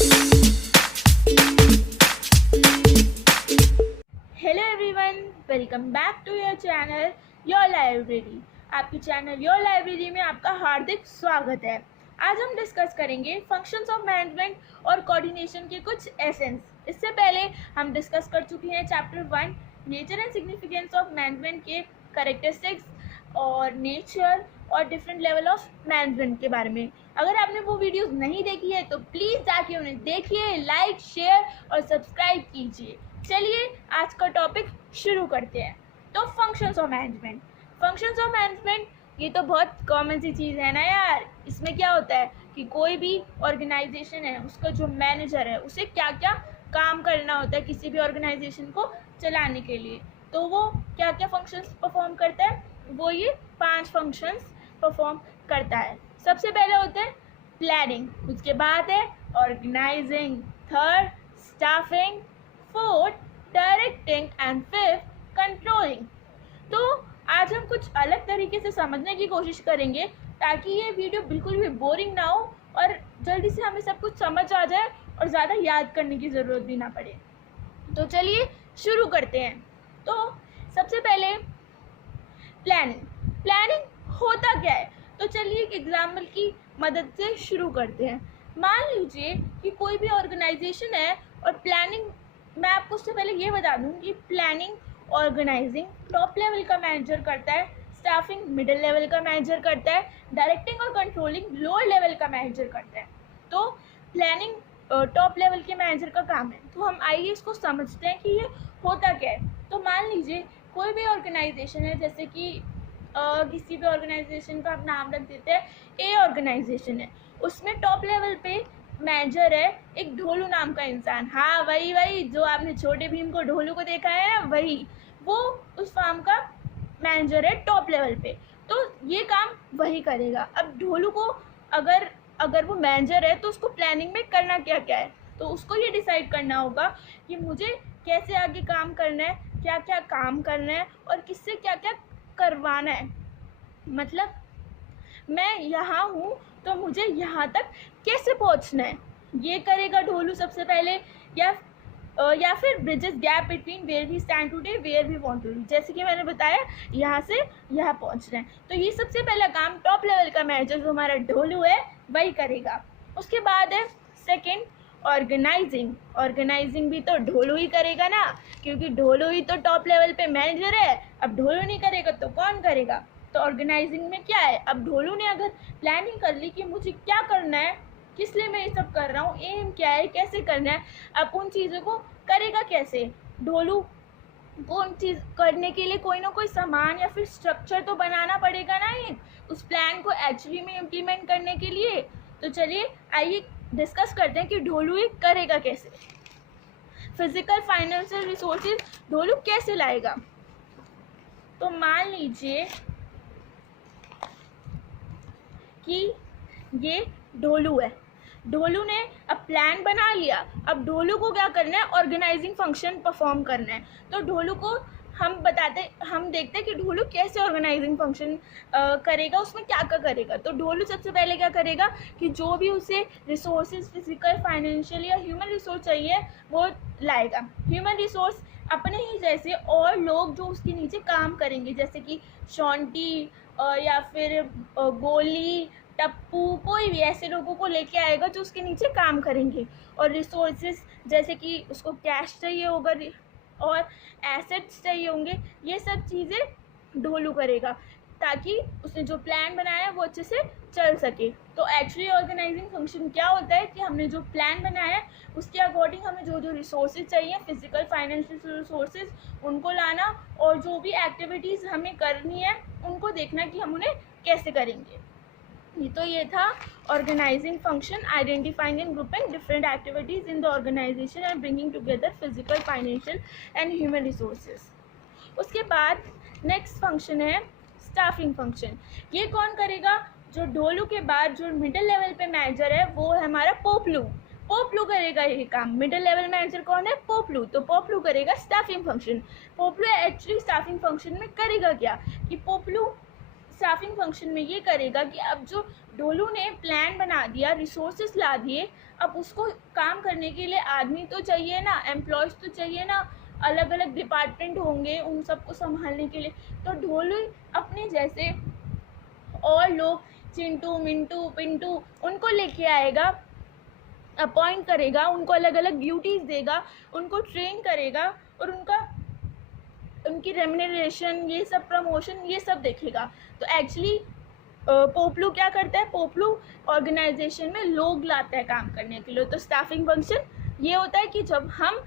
Hello everyone, welcome back to your channel your library. आपके channel your library में आपका हार्दिक स्वागत है। आज हम डिस्कस करेंगे फंक्शंस ऑफ मैनेजमेंट और कोऑर्डिनेशन के कुछ एसेंस। इससे पहले हम डिस्कस कर चुके हैं chapter 1 nature and significance of management के कैरेक्टरिस्टिक्स और नेचर और डिफरेंट लेवल ऑफ मैनेजमेंट के बारे में। अगर आपने वो वीडियोस नहीं देखी है तो प्लीज़ जाके उन्हें देखिए, लाइक, शेयर और सब्सक्राइब कीजिए। चलिए आज का टॉपिक शुरू करते हैं। तो functions of management. Functions of management ये तो बहुत कॉमन सी चीज़ है ना यार। इसमें क्या होता है कि कोई भी ऑर्गेनाइजेशन है, उसका जो मैनेजर है उसे क्या क्या काम करना होता है किसी भी ऑर्गेनाइजेशन को चलाने के लिए। तो वो क्या क्या फंक्शंस परफॉर्म करता है, वो ये 5 फंक्शंस परफॉर्म करता है। सबसे पहले होते हैं प्लानिंग, उसके बाद है organising, third staffing, fourth directing and fifth controlling. तो आज हम कुछ अलग तरीके से समझने की कोशिश करेंगे ताकि ये वीडियो बिल्कुल भी बोरिंग ना हो और जल्दी से हमें सब कुछ समझ आ जाए और ज़्यादा याद करने की ज़रूरत भी ना पड़े। तो चलिए शुरू करते हैं। तो सबसे पहले प्लानिंग। प्लानिंग होता क्या है, तो चलिए एक एग्जाम्पल की मदद से शुरू करते हैं। मान लीजिए कि कोई भी ऑर्गेनाइजेशन है और प्लानिंग, मैं आपको उससे पहले ये बता दूं कि प्लानिंग ऑर्गेनाइजिंग टॉप लेवल का मैनेजर करता है, स्टाफिंग मिडिल लेवल का मैनेजर करता है, डायरेक्टिंग और कंट्रोलिंग लोअर लेवल का मैनेजर करता है। तो प्लानिंग टॉप लेवल के मैनेजर का काम है। तो हम आइए इसको समझते हैं कि ये होता क्या है। तो मान लीजिए कोई भी ऑर्गेनाइजेशन है, जैसे कि किसी भी ऑर्गेनाइजेशन का आप नाम रख देते हैं, ए ऑर्गेनाइजेशन है, उसमें टॉप लेवल पे मैनेजर है एक ढोलू नाम का इंसान। हाँ वही जो आपने छोटे भीम को ढोलू को देखा है ना, वही वो उस फार्म का मैनेजर है टॉप लेवल पे। तो ये काम वही करेगा। अब ढोलू को अगर वो मैनेजर है तो उसको प्लानिंग में करना क्या क्या है, तो उसको ये डिसाइड करना होगा कि मुझे कैसे आगे काम करना है, क्या क्या काम करना है और किससे क्या क्या करवाना है। मतलब मैं यहाँ हूँ तो मुझे यहाँ तक कैसे पहुँचना है, ये करेगा ढोलू सबसे पहले। या फिर bridges gap between where we stand today where we want to reach, जैसे कि मैंने बताया यहाँ से यहाँ पहुँचना है। तो ये सबसे पहला काम टॉप लेवल का मैनेजर जो हमारा ढोलू है वही करेगा। उसके बाद है सेकेंड ऑर्गेनाइजिंग। ऑर्गेनाइजिंग भी तो ढोलू ही करेगा ना, क्योंकि ढोलू ही तो टॉप लेवल पे मैनेजर है। अब ढोलू नहीं करेगा तो कौन करेगा। तो ऑर्गेनाइजिंग में क्या है, अब ढोलू ने अगर प्लानिंग कर ली कि मुझे क्या करना है, किस लिए मैं ये सब कर रहा हूँ, एम क्या है, कैसे करना है, अब उन चीज़ों को करेगा कैसे। ढोलू को उन चीज़ करने के लिए कोई ना कोई सामान या फिर स्ट्रक्चर तो बनाना पड़ेगा ना एक उस प्लान को एक्चुअली में इम्प्लीमेंट करने के लिए। तो चलिए आइए डिस्कस करते हैं कि ढोलू ये करेगा कैसे। फिजिकल फाइनेंशियल रिसोर्सेज ढोलू कैसे लाएगा। तो मान लीजिए कि ये ढोलू है, ढोलू ने अब प्लान बना लिया। अब ढोलू को क्या करना है, ऑर्गेनाइजिंग फंक्शन परफॉर्म करना है। तो ढोलू को हम देखते हैं कि ढोलू कैसे ऑर्गेनाइजिंग फंक्शन करेगा, उसमें क्या क्या करेगा। तो ढोलू सबसे पहले क्या करेगा कि जो भी उसे रिसोर्सेज फिजिकल फाइनेंशियल या ह्यूमन रिसोर्स चाहिए वो लाएगा। ह्यूमन रिसोर्स अपने ही जैसे और लोग जो उसके नीचे काम करेंगे, जैसे कि शॉन्टी या फिर गोली, टप्पू, कोई भी ऐसे लोगों को लेके आएगा जो उसके नीचे काम करेंगे। और रिसोर्सेज जैसे कि उसको कैश चाहिए होगा और एसेट्स चाहिए होंगे, ये सब चीज़ें ढोलू करेगा ताकि उसने जो प्लान बनाया है वो अच्छे से चल सके। तो एक्चुअली ऑर्गेनाइजिंग फंक्शन क्या होता है कि हमने जो प्लान बनाया है उसके अकॉर्डिंग हमें जो जो रिसोर्सेज चाहिए, फिजिकल फाइनेंशियल रिसोर्सेज, उनको लाना और जो भी एक्टिविटीज़ हमें करनी है उनको देखना कि हम उन्हें कैसे करेंगे। तो ये था organising function, identifying and grouping different activities in the organisation and bringing together physical financial and human resources. उसके बाद नेक्स्ट फंक्शन है स्टाफिंग फंक्शन। ये कौन करेगा, जो ढोलू के बाद जो मिडिल लेवल पे मैनेजर है वो है हमारा पोपलू। पोपलू करेगा ये काम। मिडिल लेवल मैनेजर कौन है, पोपलू। तो पोपलू करेगा स्टाफिंग फंक्शन। पोपलू एक्चुअली स्टाफिंग फंक्शन में करेगा क्या कि पोपलू स्टाफिंग फंक्शन में ये करेगा कि अब जो ढोलू ने प्लान बना दिया, रिसोर्सेज ला दिए, अब उसको काम करने के लिए आदमी तो चाहिए ना, एम्प्लॉयज़ तो चाहिए ना, अलग अलग डिपार्टमेंट होंगे उन सबको संभालने के लिए। तो ढोलू अपने जैसे और लोग चिंटू मिंटू पिंटू उनको लेके आएगा, अपॉइंट करेगा, उनको अलग अलग ड्यूटीज़ देगा, उनको ट्रेन करेगा और उनकी रेम्यूनरेशन, ये सब प्रमोशन, ये सब देखेगा। तो एक्चुअली पोपलू क्या करता है, पोपलू ऑर्गेनाइजेशन में लोग लाता है काम करने के लिए। तो स्टाफिंग फंक्शन ये होता है कि जब हम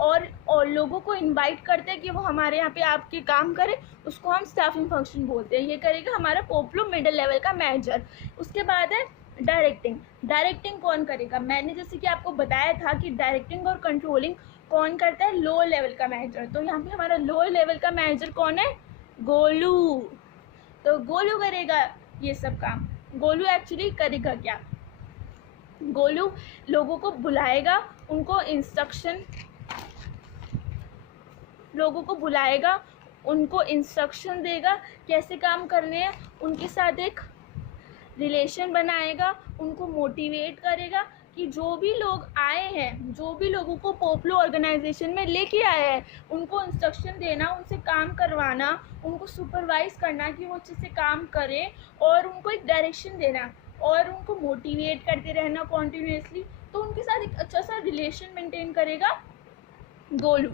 और लोगों को इनवाइट करते हैं कि वो हमारे यहाँ पे आपके काम करें, उसको हम स्टाफिंग फंक्शन बोलते हैं। ये करेगा हमारा पोपलू मिडिल लेवल का मैनेजर। उसके बाद है डायरेक्टिंग। डायरेक्टिंग कौन करेगा, मैंने जैसे कि आपको बताया था कि डायरेक्टिंग और कंट्रोलिंग कौन करता है, लोअर लेवल का मैनेजर। तो यहाँ पे हमारा लोअर लेवल का मैनेजर कौन है, गोलू। तो गोलू करेगा ये सब काम। गोलू एक्चुअली करेगा क्या, गोलू लोगों को बुलाएगा, उनको इंस्ट्रक्शन देगा कैसे काम करने हैं, उनके साथ एक रिलेशन बनाएगा, उनको मोटिवेट करेगा कि जो भी लोग आए हैं, जो भी लोगों को पोपलो ऑर्गेनाइजेशन में लेके आए हैं, उनको इंस्ट्रक्शन देना, उनसे काम करवाना, उनको सुपरवाइज करना कि वो अच्छे से काम करें और उनको एक डायरेक्शन देना और उनको मोटिवेट करते रहना कॉन्टिन्यूसली। तो उनके साथ एक अच्छा सा रिलेशन मेंटेन करेगा गोलू।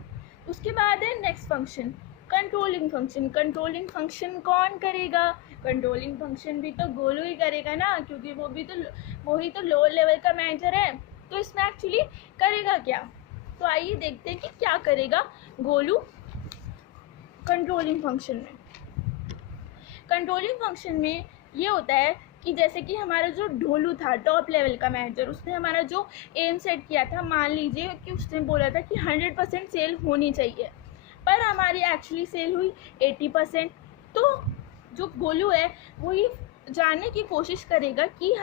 उसके बाद है next function, controlling function. Controlling function कौन करेगा, कंट्रोलिंग फंक्शन भी तो गोलू ही करेगा ना, क्योंकि वही तो लोअर लेवल का मैनेजर है। तो इसमें एक्चुअली करेगा क्या, तो आइए देखते हैं कि क्या करेगा गोलू कंट्रोलिंग फंक्शन में। कंट्रोलिंग फंक्शन में ये होता है कि जैसे कि हमारा जो ढोलू था टॉप लेवल का मैनेजर, उसने हमारा जो एम सेट किया था, मान लीजिए कि उसने बोला था कि 100% सेल होनी चाहिए, पर हमारी एक्चुअली सेल हुई 80%। तो जो गोलू है वो ये जानने की कोशिश करेगा कि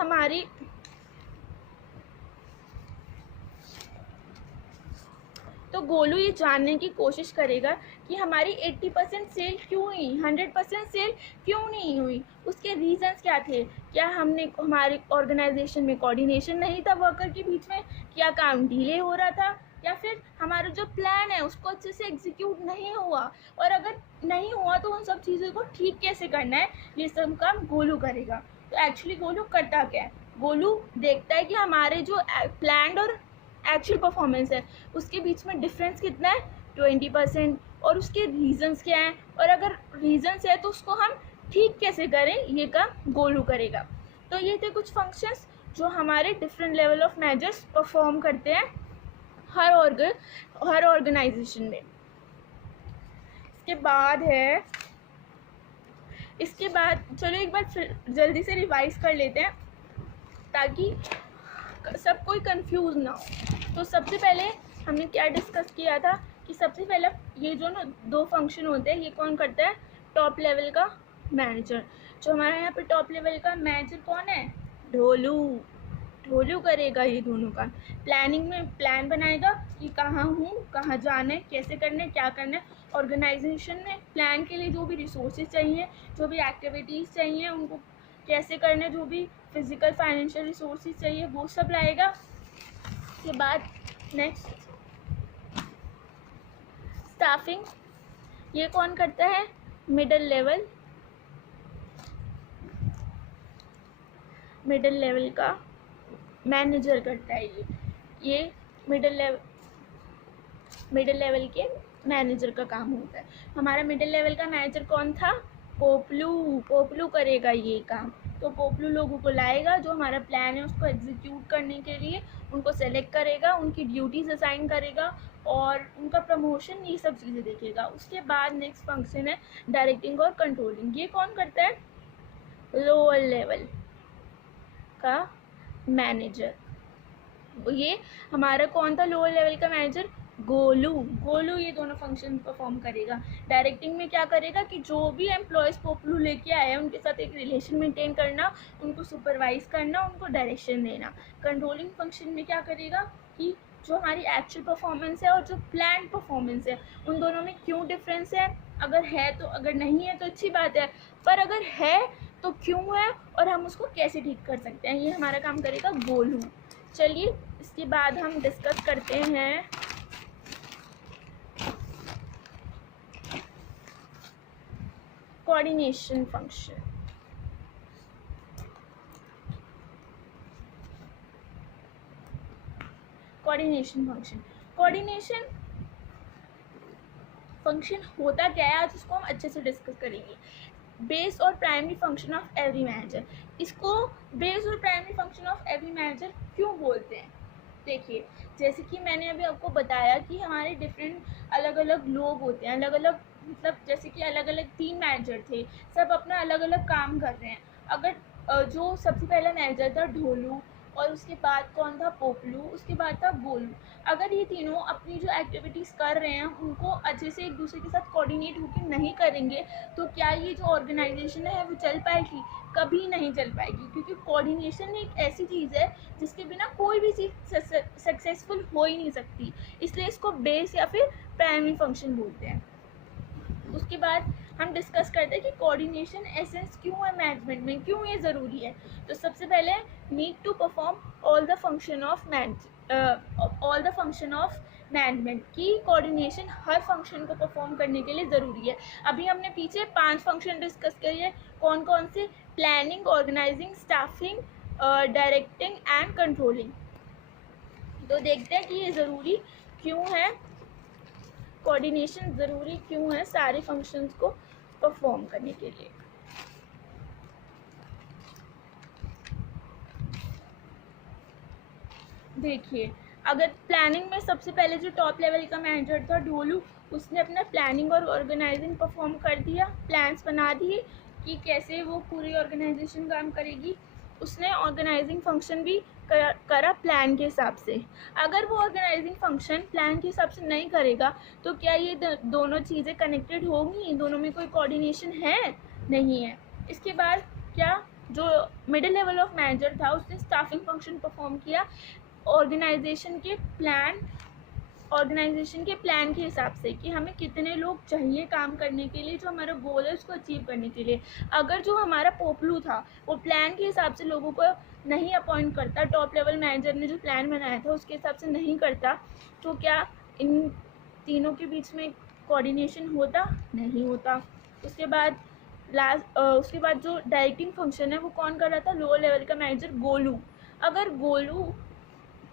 गोलू ये जानने की कोशिश करेगा कि हमारी 80% सेल क्यों हुई, 100% सेल क्यों नहीं हुई, उसके रीजंस क्या थे। क्या हमारे ऑर्गेनाइजेशन में कोऑर्डिनेशन नहीं था वर्कर के बीच में, क्या काम डिले हो रहा था, या फिर हमारा जो प्लान है उसको अच्छे से एग्जीक्यूट नहीं हुआ, और अगर नहीं हुआ तो उन सब चीज़ों को ठीक कैसे करना है, ये सब काम गोलू करेगा। तो एक्चुअली गोलू करता क्या है, गोलू देखता है कि हमारे जो प्लान और एक्चुअल परफॉर्मेंस है उसके बीच में डिफरेंस कितना है, 20%, और उसके रीजंस क्या हैं, और अगर रीजंस है तो उसको हम ठीक कैसे करें, ये काम गोलू करेगा। तो ये थे कुछ फंक्शंस जो हमारे different level of managers perform करते हैं हर ऑर्गेनाइजेशन में। इसके बाद चलो एक बार जल्दी से रिवाइज कर लेते हैं ताकि सब कोई कंफ्यूज ना हो। तो सबसे पहले हमने क्या डिस्कस किया था कि सबसे पहले ये जो ना 2 फंक्शन होते हैं, ये कौन करता है, टॉप लेवल का मैनेजर। जो हमारा यहाँ पे टॉप लेवल का मैनेजर कौन है, ढोलू करेगा ये दोनों का। प्लानिंग में प्लान बनाएगा कि कहाँ हूँ, कहाँ जाना है, कैसे करना है, क्या करना है। ऑर्गेनाइजेशन में प्लान के लिए जो भी रिसोर्सेज चाहिए, जो भी एक्टिविटीज़ चाहिए, उनको कैसे करना है, जो भी फिज़िकल फाइनेंशियल रिसोर्सेज चाहिए वो सब लाएगा। उसके बाद नेक्स्ट स्टाफिंग, ये कौन करता है, मिडिल लेवल का मैनेजर करता है। ये मिडिल लेवल के मैनेजर का काम होता है। हमारा मिडिल लेवल का मैनेजर कौन था, पोपलू करेगा ये काम। तो पोपलू लोगों को लाएगा, जो हमारा प्लान है उसको एग्जीक्यूट करने के लिए उनको सेलेक्ट करेगा, उनकी ड्यूटीज असाइन करेगा और उनका प्रमोशन, ये सब चीज़ें देखेगा। उसके बाद नेक्स्ट फंक्शन है डायरेक्टिंग और कंट्रोलिंग। ये कौन करता है, लोअर लेवल का मैनेजर। ये हमारा कौन था लोअर लेवल का मैनेजर, गोलू ये दोनों फंक्शन परफॉर्म करेगा। डायरेक्टिंग में क्या करेगा कि जो भी एम्प्लॉयज़ पोपलू लेके आए हैं उनके साथ एक रिलेशन मेंटेन करना, उनको सुपरवाइज करना, उनको डायरेक्शन देना। कंट्रोलिंग फंक्शन में क्या करेगा कि जो हमारी एक्चुअल परफॉर्मेंस है और जो प्लान परफॉर्मेंस है उन दोनों में क्यों डिफरेंस है, अगर है तो, अगर नहीं है तो अच्छी बात है, पर अगर है तो क्यों है और हम उसको कैसे ठीक कर सकते हैं, ये हमारा काम करेगा गोलू। चलिए इसके बाद हम डिस्कस करते हैं कोऑर्डिनेशन फंक्शन। कोऑर्डिनेशन फंक्शन होता क्या है, आज इसको हम अच्छे से डिस्कस करेंगे। बेस और primary function of every manager. इसको बेस और primary function of every manager क्यों बोलते हैं? देखिए, जैसे कि मैंने अभी आपको बताया कि हमारे डिफरेंट अलग अलग लोग होते हैं, अलग अलग मतलब जैसे कि अलग अलग 3 मैनेजर थे, सब अपना अलग अलग काम कर रहे हैं। अगर जो सबसे पहला मैनेजर था ढोलू, और उसके बाद कौन था, पोपलू, उसके बाद था गोलू। अगर ये तीनों अपनी जो एक्टिविटीज़ कर रहे हैं उनको अच्छे से एक दूसरे के साथ कोऑर्डिनेट होकर नहीं करेंगे तो क्या ये जो ऑर्गेनाइजेशन है वो चल पाएगी? कभी नहीं चल पाएगी, क्योंकि कोऑर्डिनेशन एक ऐसी चीज़ है जिसके बिना कोई भी चीज़ सक्सेसफुल हो ही नहीं सकती। इसलिए इसको बेस या फिर प्राइमरी फंक्शन बोलते हैं। उसके बाद हम डिस्कस करते हैं कि कोऑर्डिनेशन एसेंस क्यों है मैनेजमेंट में, क्यों ये ज़रूरी है। तो सबसे पहले need to perform all the function of management की कोऑर्डिनेशन हर फंक्शन को परफॉर्म करने के लिए ज़रूरी है। अभी हमने पीछे 5 फंक्शन डिस्कस किए, कौन कौन से? Planning, organising, staffing, directing and controlling. तो देखते हैं कि ये ज़रूरी क्यों है, कोऑर्डिनेशन ज़रूरी क्यों है सारे फंक्शंस को परफॉर्म करने के लिए। देखिए, अगर प्लानिंग में सबसे पहले जो टॉप लेवल का मैनेजर था ढोलू, उसने अपना प्लानिंग और ऑर्गेनाइजिंग परफॉर्म कर दिया, प्लान्स बना दिए कि कैसे वो पूरी ऑर्गेनाइजेशन काम करेगी। उसने ऑर्गेनाइजिंग फंक्शन भी करा प्लान के हिसाब से। अगर वो ऑर्गेनाइजिंग फंक्शन प्लान के हिसाब से नहीं करेगा तो क्या ये दोनों चीज़ें कनेक्टेड होंगी? दोनों में कोई कोऑर्डिनेशन है? नहीं है। इसके बाद क्या, जो मिडिल लेवल ऑफ मैनेजर था उसने स्टाफिंग फंक्शन परफॉर्म किया ऑर्गेनाइजेशन के प्लान के हिसाब से कि हमें कितने लोग चाहिए काम करने के लिए, जो हमारा गोल है उसको अचीव करने के लिए। अगर जो हमारा पोपलू था वो प्लान के हिसाब से लोगों को नहीं अपॉइंट करता, टॉप लेवल मैनेजर ने जो प्लान बनाया था उसके हिसाब से नहीं करता, तो क्या इन तीनों के बीच में कोऑर्डिनेशन होता? नहीं होता। उसके बाद जो डायरेक्टिंग फंक्शन है वो कौन कर रहा था? लोअर लेवल का मैनेजर गोलू। अगर गोलू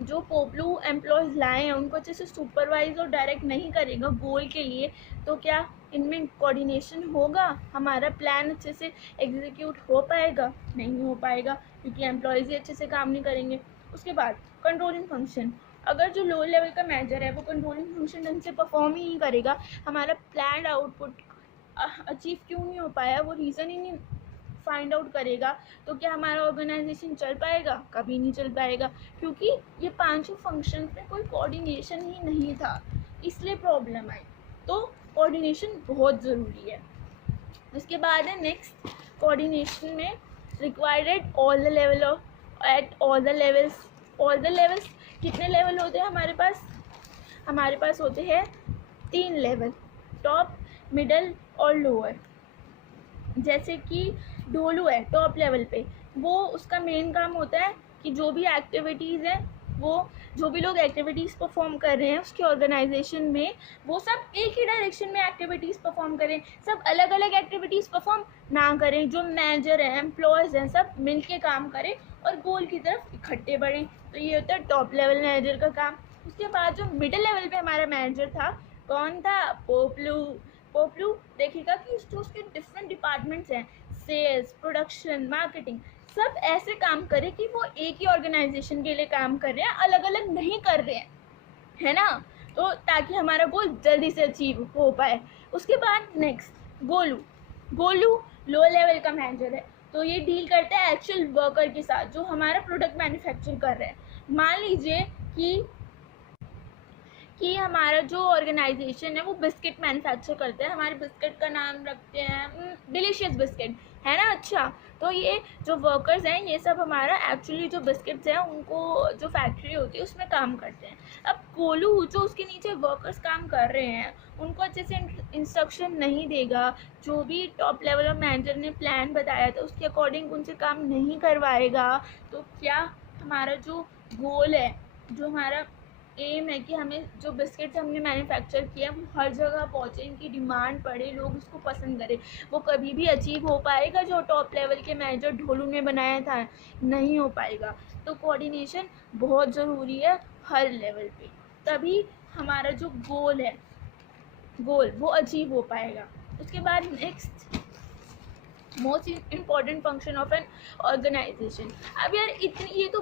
जो पोपलू एम्प्लॉयज़ लाए हैं उनको अच्छे से सुपरवाइज और डायरेक्ट नहीं करेगा गोल के लिए, तो क्या इनमें कोऑर्डिनेशन होगा? हमारा प्लान अच्छे से एग्जीक्यूट हो पाएगा? नहीं हो पाएगा, क्योंकि एम्प्लॉयज़ ही अच्छे से काम नहीं करेंगे। उसके बाद कंट्रोलिंग फंक्शन। अगर जो लोअर लेवल का मैनेजर है वो कंट्रोलिंग फंक्शन ढंग से परफॉर्म ही नहीं करेगा, हमारा प्लान आउटपुट अचीव क्यों नहीं हो पाया वो रीज़न ही नहीं फाइंड आउट करेगा, तो क्या हमारा ऑर्गेनाइजेशन चल पाएगा? कभी नहीं चल पाएगा, क्योंकि ये 5 फंक्शंस में कोई कोऑर्डिनेशन ही नहीं था, इसलिए प्रॉब्लम आई। तो कोऑर्डिनेशन बहुत ज़रूरी है। उसके बाद है नेक्स्ट, कोऑर्डिनेशन में required at all the levels. कितने लेवल होते हैं हमारे पास? हमारे पास होते हैं 3 लेवल, टॉप, मिडल और लोअर। जैसे कि ढोलू है टॉप लेवल पे, वो उसका मेन काम होता है कि जो भी एक्टिविटीज़ हैं, वो जो भी लोग एक्टिविटीज़ परफॉर्म कर रहे हैं उसके ऑर्गेनाइजेशन में, वो सब एक ही डायरेक्शन में एक्टिविटीज़ परफॉर्म करें, सब अलग अलग एक्टिविटीज़ परफॉर्म ना करें। जो मैनेजर हैं, एम्प्लॉयज़ हैं, सब मिल के काम करें और गोल की तरफ इकट्ठे बढ़ें। तो ये होता है टॉप लेवल मैनेजर का काम। उसके बाद जो मिडिल लेवल पे हमारा मैनेजर था, कौन था? पोपलू देखिएगा कि जो उसके डिफरेंट डिपार्टमेंट्स हैं, सेल्स, प्रोडक्शन, मार्केटिंग, सब ऐसे काम करे कि वो एक ही ऑर्गेनाइजेशन के लिए काम कर रहे हैं, अलग अलग नहीं कर रहे हैं, है ना? तो ताकि हमारा गोल जल्दी से अचीव हो पाए। उसके बाद नेक्स्ट गोलू लो लेवल का मैनेजर है, तो ये डील करता है एक्चुअल वर्कर के साथ जो हमारा प्रोडक्ट मैन्युफैक्चर कर रहे हैं। मान लीजिए कि हमारा जो ऑर्गेनाइजेशन है वो बिस्किट मैन्युफैक्चर करते हैं, हमारे बिस्किट का नाम रखते हैं डिलीशियस बिस्किट, है ना? अच्छा, तो ये जो वर्कर्स हैं ये सब हमारा एक्चुअली जो बिस्किट्स हैं उनको जो फैक्ट्री होती है उसमें काम करते हैं। अब गोलू जो उसके नीचे वर्कर्स काम कर रहे हैं उनको अच्छे से इंस्ट्रक्शन नहीं देगा, जो भी टॉप लेवल ऑफ मैनेजर ने प्लान बताया था उसके अकॉर्डिंग उनसे काम नहीं करवाएगा, तो क्या हमारा जो गोल है जो हमारा एम है कि हमें जो बिस्किट्स हमने मैन्युफैक्चर किया वो हर जगह पहुँचे, इनकी डिमांड बढ़े, लोग उसको पसंद करें, वो कभी भी अचीव हो पाएगा जो टॉप लेवल के मैनेजर ढोलू ने बनाया था? नहीं हो पाएगा। तो कोऑर्डिनेशन बहुत ज़रूरी है हर लेवल पे, तभी हमारा जो गोल वो अचीव हो पाएगा। उसके बाद next most important function of an organisation. अब यार इतनी ये तो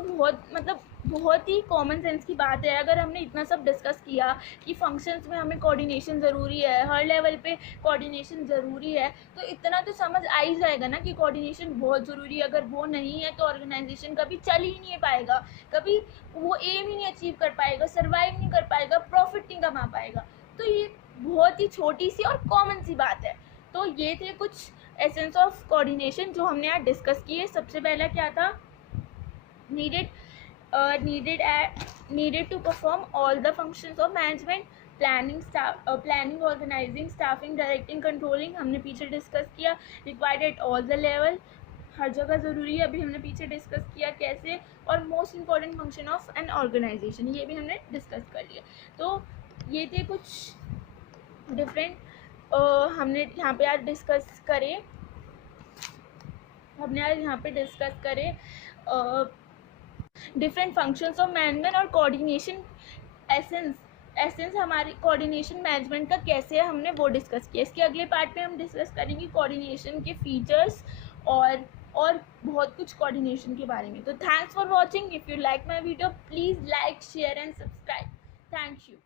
बहुत ही कॉमन सेंस की बात है। अगर हमने इतना सब डिस्कस किया कि फंक्शंस में हमें कोऑर्डिनेशन ज़रूरी है, हर लेवल पे कोऑर्डिनेशन ज़रूरी है, तो इतना तो समझ आ ही जाएगा ना कि कोऑर्डिनेशन बहुत ज़रूरी है। अगर वो नहीं है तो ऑर्गेनाइजेशन कभी चल ही नहीं पाएगा, कभी वो एम ही नहीं अचीव कर पाएगा, सर्वाइव नहीं कर पाएगा, प्रॉफिट नहीं कमा पाएगा। तो ये बहुत ही छोटी सी और कॉमन सी बात है। तो ये थे कुछ एसेंस ऑफ कोऑर्डिनेशन जो हमने आज डिस्कस किए। सबसे पहला क्या था? needed to perform all the functions of management, planning, organizing, staffing, directing, controlling, हमने पीछे डिस्कस किया। required at all the level, हर जगह ज़रूरी है, अभी हमने पीछे डिस्कस किया कैसे। और most important function of an organisation, ये भी हमने डिस्कस कर लिया। तो ये थे कुछ डिफरेंट हमने यहाँ पे आज डिस्कस करे डिफरेंट फंक्शंस ऑफ मैनेजमेंट और कोऑर्डिनेशन एसेंस हमारी कोऑर्डिनेशन मैनेजमेंट का कैसे है हमने वो डिस्कस किया। इसके अगले पार्ट में हम डिस्कस करेंगे कोऑर्डिनेशन के फीचर्स और बहुत कुछ कोऑर्डिनेशन के बारे में। तो thanks for watching. If you like my video please like, share and subscribe. Thank you.